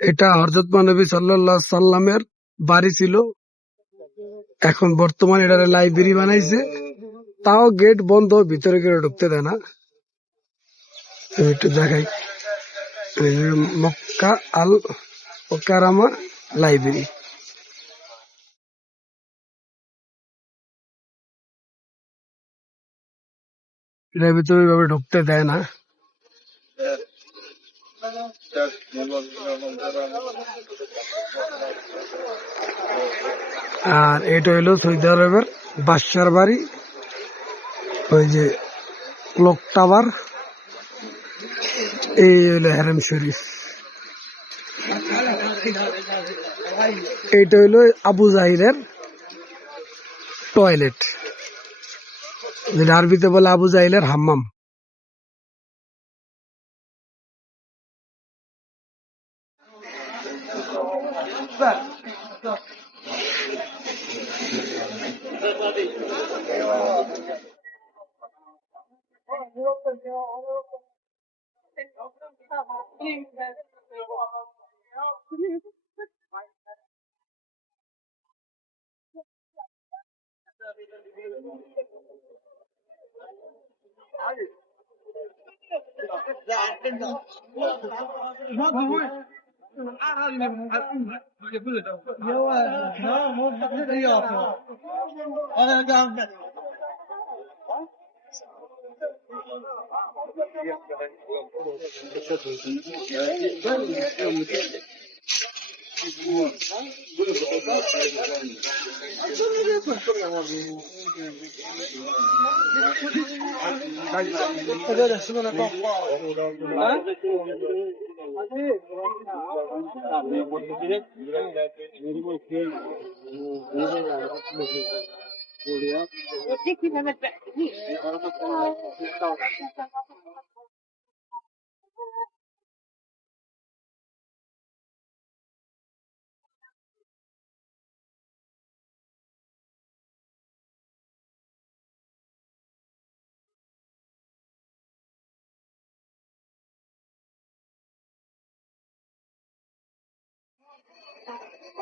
এটা হযরত মানবী সাল্লাল্লাহু সাল্লামের বাড়ি ছিল। এখন বর্তমানে এটা লাইব্রেরি বানাইছে। তাও গেট বন্ধ, ভিতরে কেউ ঢুকতে দেয় না। একটু দেখাই। Makkah Al Mukarramah library. এটার ভিতরে ঢুকতে দেয় না। আর এটা হইল সৌদি আরবের বাদশার বাড়ি, ওই যে ক্লক টাওয়ার। এই হইল হ্যারেম শরীফ। এইটা হইল আবু জাহিরের টয়লেট যেটা আরবিতে বলে আবু জাহিলের হাম্মাম। What? Thank you. أنا اللي يقول له لا مو أنا قام Thank you. Kuliah. Kuliah.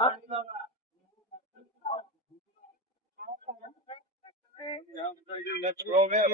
Let's go there.